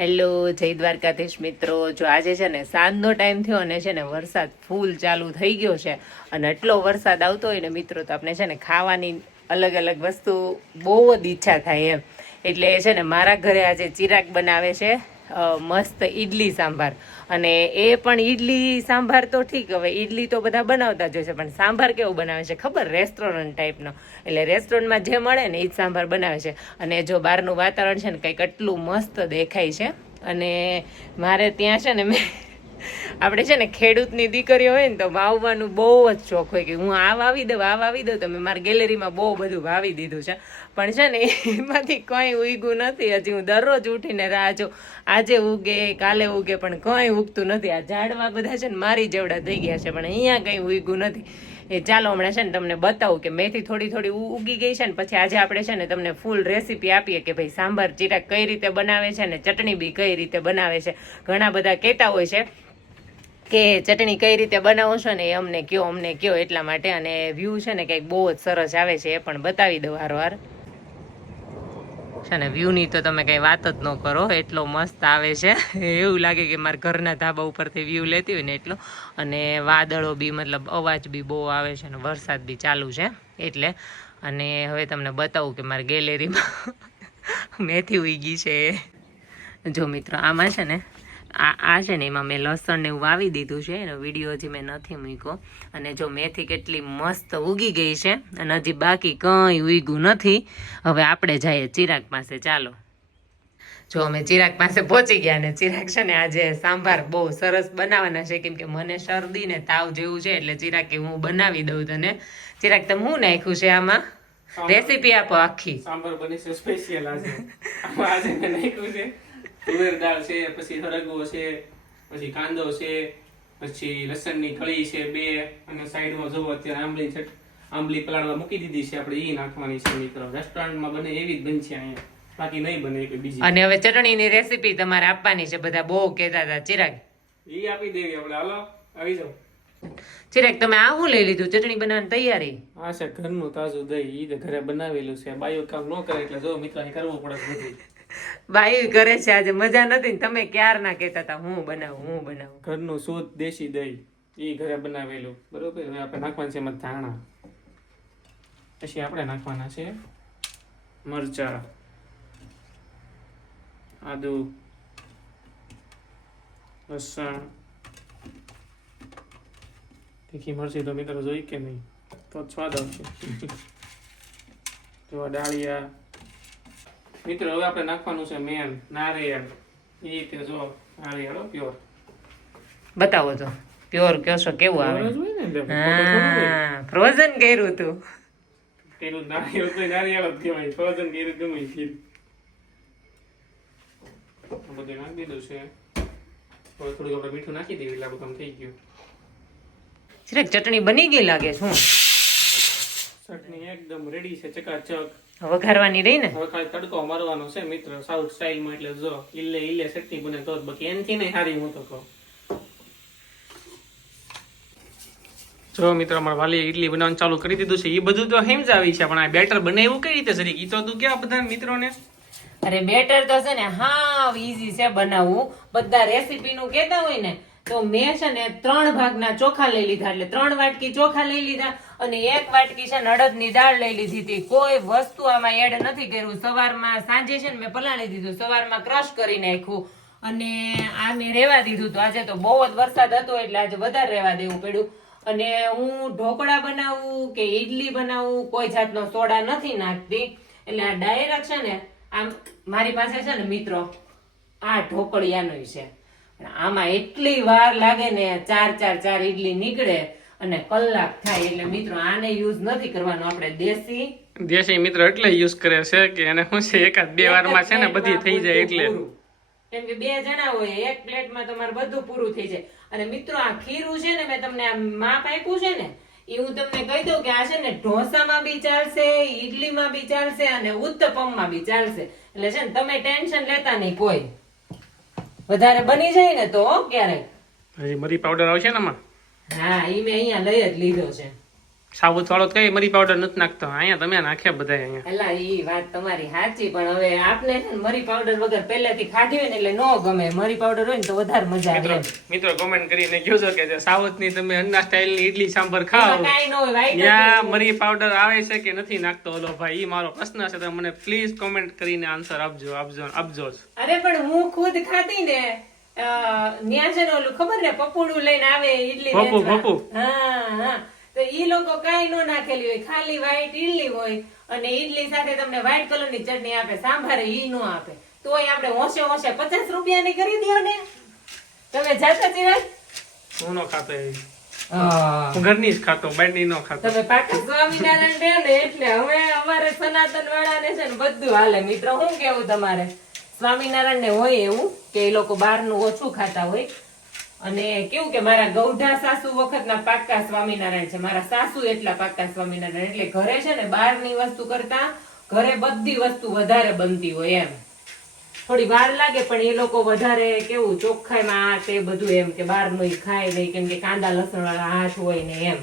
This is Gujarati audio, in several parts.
હેલો, જય દ્વારકાધીશ મિત્રો. જો આજે છે ને સાંજનો ટાઈમ થયો અને છે ને વરસાદ ફૂલ ચાલુ થઈ ગયો છે અને એટલો વરસાદ આવતો હોય ને મિત્રો તો આપણે છે ને ખાવાની અલગ અલગ વસ્તુ બહુ જ ઈચ્છા થાય એમ. એટલે છે ને મારા ઘરે આજે ચિરાગ બનાવે છે મસ્ત ઈડલી સાંભાર. અને એ પણ ઈડલી સાંભાર તો ઠીક, હવે ઈડલી તો બધા બનાવતા જ હોય છે, પણ સાંભાર કેવું બનાવે છે ખબર? રેસ્ટોરન્ટ ટાઈપનો. એટલે રેસ્ટોરન્ટમાં જે મળે ને એ જ સાંભાર બનાવે છે. અને જો બહારનું વાતાવરણ છે ને કંઈક એટલું મસ્ત દેખાય છે. અને મારે ત્યાં છે ને આપણે છે ને ખેડૂતની દીકરીઓ હોય ને તો વાવવાનું બહુ જ શોખ હોય કે હું આ વાવી દઉં તો મેં મારી ગેલેરીમાં બહુ બધું વાવી દીધું છે, પણ છે ને એમાંથી કંઈ ઉગ્યું નથી. હજી હું દરરોજ ઉઠીને રાહ જો આજે ઉગે કાલે ઉગે પણ કંઈ ઉગતું નથી. આ ઝાડવા બધા છે ને મારી જેવડા થઈ ગયા છે, પણ અહીંયા કંઈ ઉગ્યું નથી. એ ચાલો હમણાં છે ને તમને બતાવું કે મેથી થોડી થોડી ઉગી ગઈ છે ને પછી આજે આપણે છે ને તમને ફૂલ રેસીપી આપીએ કે ભાઈ સાંભાર ચિરાગ કઈ રીતે બનાવે છે ને ચટણી બી કઈ રીતે બનાવે છે. ઘણા બધા કહેતા હોય છે કે ચટણી કઈ રીતે બનાવો છો ને એ અમને કયો એટલા માટે. અને વ્યૂ છે ને કંઈક બહુ જ સરસ આવે છે, એ પણ બતાવી દઉં હારવાર છે ને. વ્યૂની તો તમે કંઈ વાત જ ન કરો, એટલો મસ્ત આવે છે. એવું લાગે કે મારા ઘરના ધાબા ઉપરથી વ્યૂ લેતી હોય ને એટલો. અને વાદળો બી મતલબ અવાજ બી બહુ આવે છે અને વરસાદ બી ચાલુ છે એટલે. અને હવે તમને બતાવું કે મારી ગેલેરીમાં મેથી ઉગી છે. જો મિત્રો આમાં છે ને આ છે ને એમાં મેં લસણ ને એવું વાવી દીધું છે, એનો વિડીયો હજી મેં નથી મૂક્યો. અને જો મેથી કેટલી મસ્ત ઉગી ગઈ છે અને હજી બાકી કંઈ ઉગ્યું નથી. હવે આપણે જઈએ ચિરાગ પાસે, ચાલો. જો અમે ચિરાગ પાસે પહોંચી ગયા ને ચિરાગ છે ને આજે સાંભાર બહુ સરસ બનાવવાના છે, કેમ કે મને શરદી ને તાવ જેવું છે એટલે ચિરાગ કે હું બનાવી દઉં તને. ચિરાગ તમે શું નાખ્યું છે આમાં? રેસીપી આપો આખી. સાંભાર બની છે સ્પેશિયલ આજે. આમાં આજે મેં નાખ્યું છે તુવેર દાળ છે, પછી હરગવો છે, પછી કાંદો છે, પછી લસણની કળી છે 2, અને સાઈડમાં જોવો અત્યારે આંબલી પલાળવા મૂકી દીધી છે, આપણે ઈ નાખવાની છે મિત્રો. રેસ્ટોરન્ટમાં બને એવી જ બનશે અહીંયા, બાકી નહીં બને કોઈ બીજી. અને હવે ચટણીની રેસીપી તમારે આપવાની છે, બધા બહુ કહેતા હતા. ચિરાગ ઈ આપી દેવી આપણે. હાલો આવી જાઓ. ચિરાગ તમે આ શું લઈ લીધું ચટણી બનાવવાની તૈયારી? આ છે ઘરનું તાજું દહીં, ઈ ઘરે બનાવેલું છે. બાયો કામ ન કરે એટલે જો મિત્રો અહીં કરવું પડે બધું. બાઈ કરે છે આજે, મજા નથી ને તમે ક્યારના કહેતા હતા હું બનાવું. ઘરનું શુદ્ધ દેશી દહીં, ઈ ઘરે બનાવેલું. બરોબર. હવે આપણે નાખવાનું છે એમાં ધાણા, પછી આપણે નાખવાના છે મરચા, આદુ, લસણ, તીખી મરચી તો મિત્રો જોઈ કે નહીં તો સ્વાદ આવશે. જો ડાળિયા મિત્રો. હવે આપણે નાખવાનું છે મેન નારિયેળ. એ તે જો નારિયેળ પ્યોર. બતાવો તો પ્યોર કયો છો કેવું આવે? હા, ફ્રોઝન કર્યું તું. પેલું નારિયેળ તો નારિયેળ જ કહેવાય, ફ્રોઝન કર્યું ગમે ફીર. બધું નાખી દીધું છે. હવે થોડું આપણે મીઠું નાખી દઈએ એટલે બધું થઈ ગયું. ચિરાગ ચટણી બની ગઈ લાગે શું? ચટણી એકદમ રેડી છે, ચકાચક. વઘારવાની રહી ને? હવે ખાલી તડકો મારવાનો છે મિત્ર, સાઉથ સ્ટાઇલમાં. એટલે જો ઈલે ચટણી બને તો જ, બાકી એનથી નહીં સારી હું તો કહું. જો મિત્રો અમારા વાલી ઈડલી બનાવવાનું ચાલુ કરી દીધું છે. એ બધું તો સમજાવી છે, પણ આ બેટર બને એવું કઈ રીતે સરી? ઈ તો તું કેવા બધા મિત્રોને. અરે બેટર તો છે ને હા ઈઝી છે બનાવવું. બધા રેસીપી નું કહેતા હોય ને તો મેં છે ને 3 ભાગના ચોખા લઈ લીધા, એટલે 3 વાટકી ચોખા લઈ લીધા અને 1 વાટકી છે ને અડદની દાળ લઈ લીધી હતી. કોઈ વસ્તુ આમાં એડ નથી કર્યું. સવારમાં સાંજે છે ને મેં પલાળી દીધું, સવારમાં ક્રશ કરી નાખ્યું અને આ મેં રેવા દીધું. તો આજે તો બહુ જ વરસાદ હતો એટલે આજે વધારે રેવા દેવું પડ્યું. અને હું ઢોકળા બનાવું કે ઈડલી બનાવું કોઈ જાતનો સોડા નથી નાખતી, એટલે આ ડાયરેક્ટ છે ને આમ મારી પાસે છે ને મિત્રો આ ઢોકળિયાનું છે. આમાં એટલી વાર લાગે ને, 4 ઈડલી નીકળે અને કલાક થાય. એટલે મિત્રો આને યુઝ નથી કરવાનો, આપણે દેશી મિત્રો એટલે યુઝ કરે છે કે એને શું છે 1-2 વારમાં છે ને બધી થઈ જાય. એટલે કેમ કે 2 જણા હોય, 1 પ્લેટમાં તમારે બધું પૂરું થઈ જાય. અને મિત્રો આ ખીરું છે ને મેં તમને આ માપ આપ્યું છે ને એ હું તમને કહી દઉં કે આ છે ને ઢોસામાં બી ચાલશે, ઈડલીમાં બી ચાલશે અને ઉત્તપમમાં બી ચાલશે. એટલે છે ને તમે ટેન્શન લેતા નહીં કોઈ. વધારે બની જાય ને તો ક્યારેક હજી મરી પાવડર આવશે ને આમાં. હા, ઈ મેં અહીંયા લઈ જ લીધો છે. સાબુત વાળો તો કઈ મરી પાવડર નથી નાખતો, અહીંયા તમે નાખ્યા બધા અહીંયા. એલા ઈ વાત તમારી સાચી, પણ હવે આપને છે ને મરી પાવડર વગર પહેલેથી ખાધી હોય ને એટલે નો ગમે. મરી પાવડર હોય ને તો વધારે મજા આવે એમ. મિત્રો કોમેન્ટ કરીને કહેજો કે જે સાઉથની તમે અન્ના સ્ટાઇલની ઈડલી સાંભર ખાઓ એમાં કાંઈ ન હોય, white જ ત્યાં હોય. મરી પાવડર આવે છે કે નથી નાખતો ઓલો ભાઈ, ઈ મારો પ્રશ્ન છે. તો મને પ્લીઝ કોમેન્ટ કરીને આન્સર આપજો જ. અરે પણ હું ખુદ ખાતી ને ન્યા છે ને ઓલું ખબર ને પપોડું લઈને આવે ઈડલી પપ્પુ, વેચવા. પપ્પુ. હા તો ઈ લોકો કાંઈ નો નાખેલી હોય, ખાલી વ્હાઈટ ઈડલી હોય અને ઈડલી સાથે તમને વ્હાઈટ કલરની ચટણી આપે, સાંભારે ઈ નો આપે. તોય આપણે હોશે 50 રૂપિયાની કરી દ્યો ને. તમે જાતા ચિરાગ? હું નો ખાતો એવી, હું ઘરની જ ખાતો, બહારની નો ખાતો. તમે પાકા સ્વામિનારાયણ રહ્યા ને એટલે હવે અમારે સનાતન વાળાને છે ને બધું હાલે. મિત્રો શું કેવું તમારે? સ્વામિનારાયણ ને હોય એવું કે એ લોકો બહારનું ઓછું ખાતા હોય. અને કેવું કે મારા ગૌઢા સાસુ વખતના પાક્કા સ્વામિનારાયણ છે, મારા સાસુ એટલા પાક્કા સ્વામિનારાયણ, એટલે ઘરે છે ને બહારની વસ્તુ કરતા ઘરે બધી વસ્તુ વધારે બનતી હોય એમ. થોડી વાર લાગે પણ એ લોકો વધારે કેવું ચોખ્ખાઈમાં આ તે બધું એમ કે બહારનું ખાય નહીં, કેમ કે કાંદા લસણ વાળા હાથ હોય ને એમ.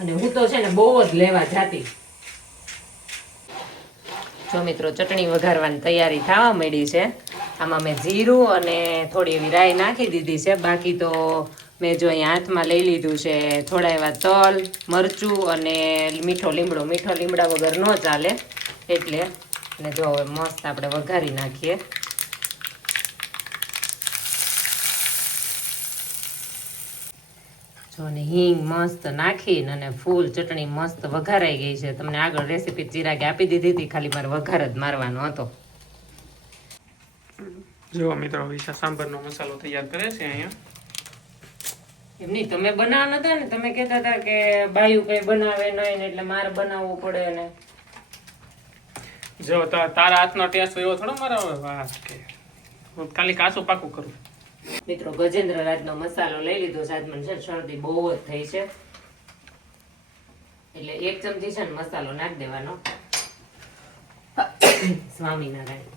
અને હું તો છે ને બહુ જ લેવા જાતી. જો મિત્રો ચટણી વઘારવાની તૈયારી થવા માંડી છે. આમાં મેં જીરું અને થોડી એવી રાઈ નાખી દીધી છે. બાકી તો મેં જો અહીંયા હાથમાં લઈ લીધું છે થોડા એવા તલ, મરચું અને મીઠો લીમડો. મીઠો લીમડા વગર ન ચાલે એટલે. અને જો હવે મસ્ત આપણે વઘારી નાખીએ. જો ને હિંગ મસ્ત નાખીને અને ફૂલ ચટણી મસ્ત વઘારાઈ ગઈ છે. તમને આગળ રેસીપી ચિરાગે આપી દીધી હતી, ખાલી મારે વઘાર જ મારવાનો હતો. જો મિત્રો વિશા સાંભારનો મસાલો તૈયાર કરે છે અહીંયા. એમ નહીં, તમે બનાવવાના હતા ને, તમે કહેતા હતા કે બાયું કઈ બનાવે નહીં ને એટલે મારે બનાવવું પડે ને. જો તારા હાથનો ટેસ્ટ એવો થોડો મારો હવે વાત કે હું ખાલી કાચું પાકું કરું. મિત્રો ગજેન્દ્ર રાજનો મસાલો લઈ લીધો છે. આજ મને છે ને શરદી બહુ જ થઈ છે એટલે 1 ચમચી છે ને મસાલો નાખી દેવાનો. સ્વામિનારાયણ.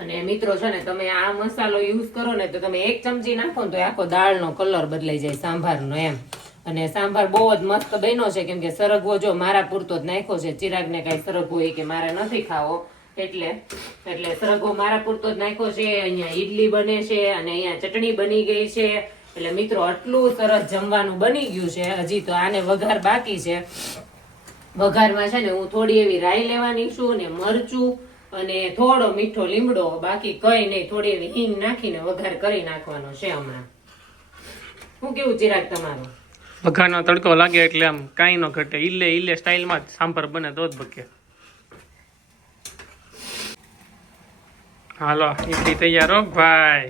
અને મિત્રો છે ને તમે આ મસાલો યુઝ કરો ને તો તમે 1 ચમચી નાખો ને તો આખો દાળનો કલર બદલાઈ જાય સાંભારનો એમ. અને સાંભાર બહુ જ મસ્ત બન્યો છે, કેમ કે સરગવો જો મારા પૂરતો જ નાખ્યો છે. ચિરાગને કઈ સરગવો એ કે મારે નથી ખાવો એટલે સરગવો મારા પૂરતો જ નાખ્યો છે. અહીંયા ઈડલી બને છે અને અહીંયા ચટણી બની ગઈ છે. એટલે મિત્રો આટલું સરસ જમવાનું બની ગયું છે. હજી તો આને વઘાર બાકી છે. વઘારમાં છે ને હું થોડી એવી રાઈ લેવાની છું ને મરચું અને થોડો મીઠો લીમડો, બાકી કઈ નહીં. થોડી એવી હિંગ નાખીને વઘાર કરી નાખવાનો છે હમણાં. શું કેવું ચિરાગ તમારું? વઘારનો તડકો લાગે એટલે આમ કાંઈ ન ઘટે. ઈલે સ્ટાઇલમાં જ સાંભાર બને તો જ બકે. હાલો ઈડલી તૈયાર હો ભાઈ.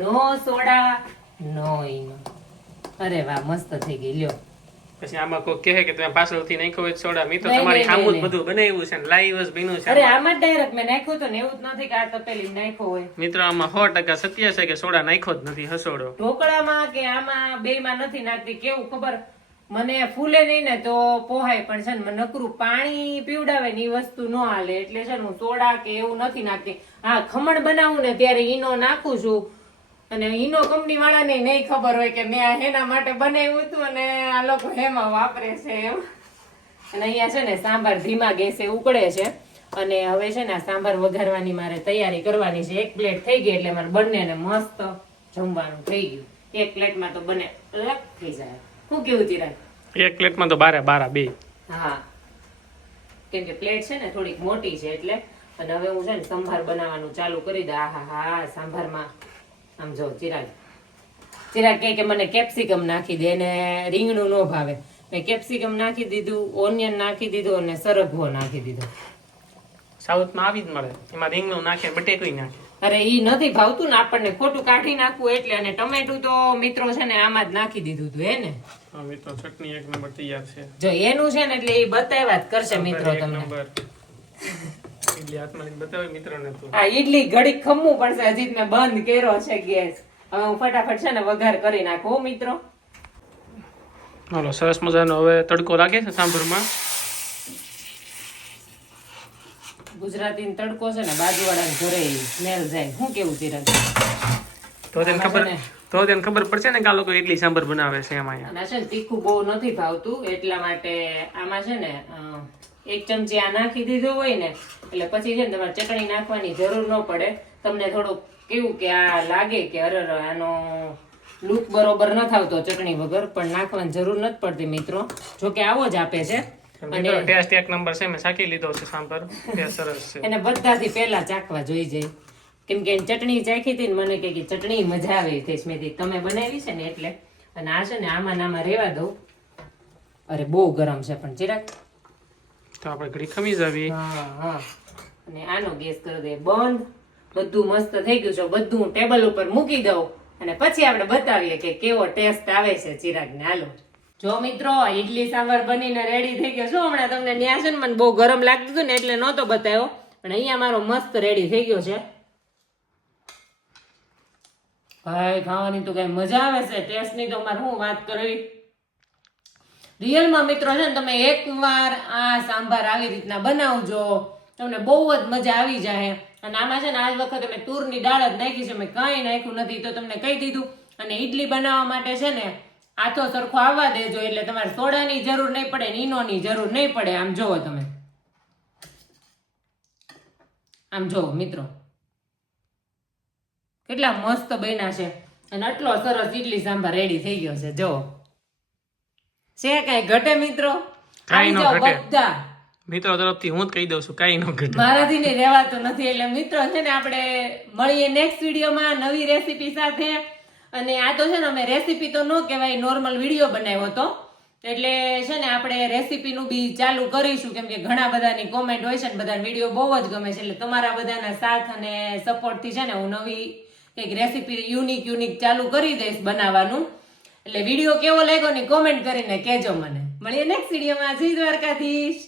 નો સોડા નો ઈનો. અરે વાહ મસ્ત થઈ ગઈ લ્યો. પછી આમાં કોઈ કહે કે તમે પાછળથી નાખ્યો હોય સોડા. મેં તો નહીં, તમારી નહીં, સામું જ નહીં. બધું બનાવ્યું છે ને લાઈવ જ બન્યું છે. અરે આમાં ડાયરેક્ટ મેં નાખ્યું તો ને એવું જ નથી કે આ તપેલી નાખ્યો હોય. મિત્રો આમાં 100% સત્ય છે કે સોડા નાખ્યો જ નથી, હસોડો. ઢોકળામાં કે આમાં બેયમાં નથી નાખતી. કેવું ખબર, મને ફૂલે નહીં ને તો પોહાય, પણ છે ને મને નકરું પાણી પીવડાવે ને એ વસ્તુ ન હાલે. એટલે છે ને હું સોડા કે એવું નથી નાખતી. હા, ખમણ બનાવું ને ત્યારે ઈનો નાખું છું. અને ઈનો કંપની વાળાને નહીં ખબર હોય કે મેં એના માટે બનાવ્યું હતું અને આ લોકો હેમાં વાપરે છે એમ. અને અહીંયા છે ને સાંભાર ધીમા ગેસે ઉકળે છે. અને હવે છે ને આ સાંભાર વઘારવાની મારે તૈયારી કરવાની છે. 1 પ્લેટ થઈ ગઈ એટલે મારે બંનેને મસ્ત જમવાનું થઈ ગયું. 1 પ્લેટમાં તો બને અલગ થઈ જાય. શું કેવું ચિરાગ? 1 પ્લેટમાં તો 12 બે. હા, કેમ કે પ્લેટ છે ને થોડીક મોટી છે એટલે. અને હવે હું છે ને સંભાર બનાવવાનું ચાલુ કરી દઉં. હા, સાંભારમાં આમ જો ચિરાગ કહે કે મને કેપ્સિકમ નાખી દે ને રીંગણું ન ભાવે. મેં કેપ્સિકમ નાખી દીધું, ઓનિયન નાખી દીધું અને સરગવો નાખી દીધો. સાઉથમાં આવી જ મળે, એમાં રીંગણું નાખે, બટેકું નાખે. અરે ઈ નથી ભાવતું ને આપણને, ખોટું કાઢી નાખવું એટલે. અને ટમેટું તો મિત્રો છે ને આમાં જ નાખી દીધું હતું હે ને. હા મિત્રો ચટણી 1 નંબર તૈયાર છે. જો એનું છે ને એટલે એ બતાવ્યા જ કરશે મિત્રો તમને. ઈડલી હાથમાં લઈને બતાવે મિત્રોને તો. આ ઈડલી ઘડીક ખમવું પડશે. હજી મેં બંધ કર્યો છે ગેસ. હવે હું ફટાફટ છે ને વઘાર કરી નાખું હો મિત્રો. હાલો સરસ મજાનો હવે તડકો લાગે છે સાંભારમાં. ગુજરાતી તડકો છે ને બાજુવાળાને ઘરે સ્મેલ જાય. શું કેવું ચિરાગ? તો તને ખબર તો તેને ખબર પડશે ને કે આ લોકો ઇડલી સાંભર બનાવે છે એમાં અહીંયા. અને આ છે ને તીખું બહુ નથી ભાવતું એટલા માટે આમાં છે ને એક ચમચી આ નાખી દીધું હોય ને એટલે પછી છે ને તમારે ચટણી નાખવાની જરૂર ન પડે. તમને થોડુંક કેવું કે આ લાગે કે અરે આનો લુક બરોબર ન આવતો ચટણી વગર, પણ નાખવાની જરૂર નથી પડતી મિત્રો. જો કે આવો જ આપે છે અને ટેસ્ટ એક નંબર છે, મેં ચાખી લીધો છે સાંભર, ટેસ્ટ સરસ છે. એને બધાથી પહેલા ચાખવા જોઈ જાય, કેમ કે એની ચટણી ચાખી હતી ને મને કે ચટણી મજા આવી હતી સ્મેથી તમે બનાવી છે ને એટલે. અને આ છે ને આમાં ને આમાં રેવા દઉં. અરે બહુ ગરમ છે પણ ચિરાગ. તો આપણે ઘડી ખમી જાવી. હા અને આનો ગેસ કરી દે બંધ. બધું મસ્ત થઈ ગયું છે, બધું હું ટેબલ ઉપર મૂકી દઉં અને પછી આપણે બતાવીએ કે કેવો ટેસ્ટ આવે છે ચિરાગને. હાલો જો મિત્રો ઈડલી સાંભાર બનીને રેડી થઈ ગયો. શું હમણાં તમને ન્યા છે ને મને બહુ ગરમ લાગતું હતું ને એટલે નહોતો બતાવ્યો, પણ અહીંયા મારો મસ્ત રેડી થઈ ગયો છે. ભાઈ ખાવાની તો કઈ મજા આવે છે, ટેસ્ટ ની તો મારે શું વાત કરવી. રિયલમાં મિત્રો છે ને તમે એકવાર આ સાંભાર આવી રીતના બનાવજો, તમને બહુ જ મજા આવી જાય. અને આમાં છે ને આજ વખતે મેં તુરની દાળ જ નાખી છે, મેં કઈ નાખ્યું નથી તો તમને કહી દીધું. અને ઈડલી બનાવવા માટે છે ને આથો સરખો આવવા દેજો એટલે તમારે સોડાની જરૂર નહીં પડે, ઈનોની જરૂર નહીં પડે. આમ જોવો તમે, આમ જોવો મિત્રો કેટલા મસ્ત બન્યા છે. અને આટલો સરસ ઈડલી સાંભાર રેડી થઈ ગયો છે. જો છે કઈ ઘટે મિત્રો? કાંઈ ન આવી જાઓ ઘટે. બધા. મિત્રો તરફથી હું જ કહી દઉં છું કઈ ન ઘટે. મારાથી ને રહેવાતું નથી. એટલે મિત્રો છે ને આપણે મળીએ નેક્સ્ટ વિડીયોમાં નવી રેસીપી સાથે. અને આ તો છે ને અમે રેસીપી તો ન કહેવાય, નોર્મલ વિડીયો બનાવ્યો હતો એટલે છે ને આપણે રેસીપીનું બી ચાલુ કરીશું, કેમ કે ઘણા બધાની કોમેન્ટ હોય છે ને બધાને વિડીયો બહુ જ ગમે છે. એટલે તમારા બધાના સાથ અને સપોર્ટથી છે ને હું નવી કંઈક રેસીપી યુનિક ચાલુ કરી દઈશ બનાવવાનું. એટલે વિડીયો કેવો લાગ્યો ને કોમેન્ટ કરીને કહેજો મને. મળીએ નેક્સ્ટ વિડીયોમાં. જય દ્વારકાધીશ.